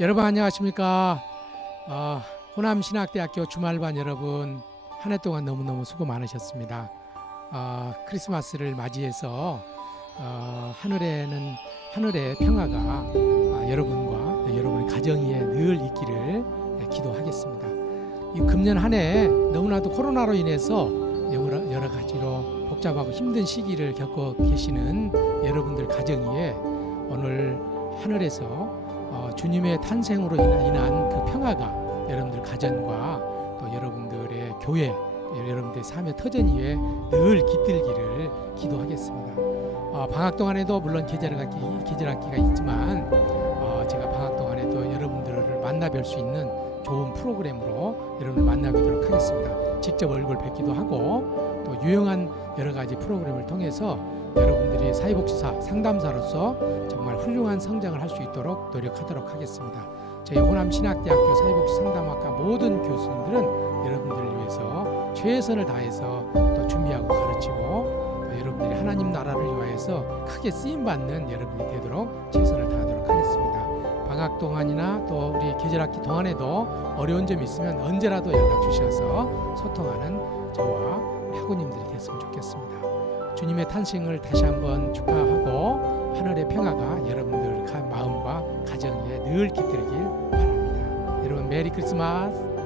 여러분 안녕하십니까? 어, 호남신학대학교 주말반 여러분 한 해 동안 너무너무 수고 많으셨습니다. 어, 크리스마스를 맞이해서 어, 하늘에는 하늘의 평화가 아, 여러분과 네, 여러분의 가정 위에 늘 있기를 네, 기도하겠습니다. 이 금년 한 해 너무나도 코로나로 인해서 여러, 가지로 복잡하고 힘든 시기를 겪고 계시는 여러분들 가정 위에 오늘 하늘에서 어, 주님의 탄생으로 인한, 그 평화가 여러분들 가정과 또 여러분들의 교회, 여러분들의 삶의 터전 위에 늘 깃들기를 기도하겠습니다. 어, 방학 동안에도 물론 계절 학기, 계절 학기가 있지만 어, 제가 방학 동안에도 여러분들을 만나 뵐 수 있는 좋은 프로그램으로 여러분을 만나뵙도록 하겠습니다. 직접 얼굴 뵙기도 하고 또 유용한 여러 가지 프로그램을 통해서 여러분들이 사회복지사 상담사로서 정말 훌륭한 성장을 할 수 있도록 노력하도록 하겠습니다. 저희 호남신학대학교 사회복지 상담학과 모든 교수님들은 여러분들을 위해서 최선을 다해서 또 준비하고 가르치고 또 여러분들이 하나님 나라를 위하여서 크게 쓰임 받는 여러분이 되도록 최선을 다하도록 하겠습니다. 방학 동안이나 또 우리 계절학기 동안에도 어려운 점이 있으면 언제라도 연락 주셔서 소통하는 저와 학우님들이 됐으면 좋겠습니다. 주님의 탄생을 다시 한번 축하하고 하늘의 평화가 여러분들 가- 마음과 가정 위에 늘 깃들길 바랍니다. 여러분 메리 크리스마스.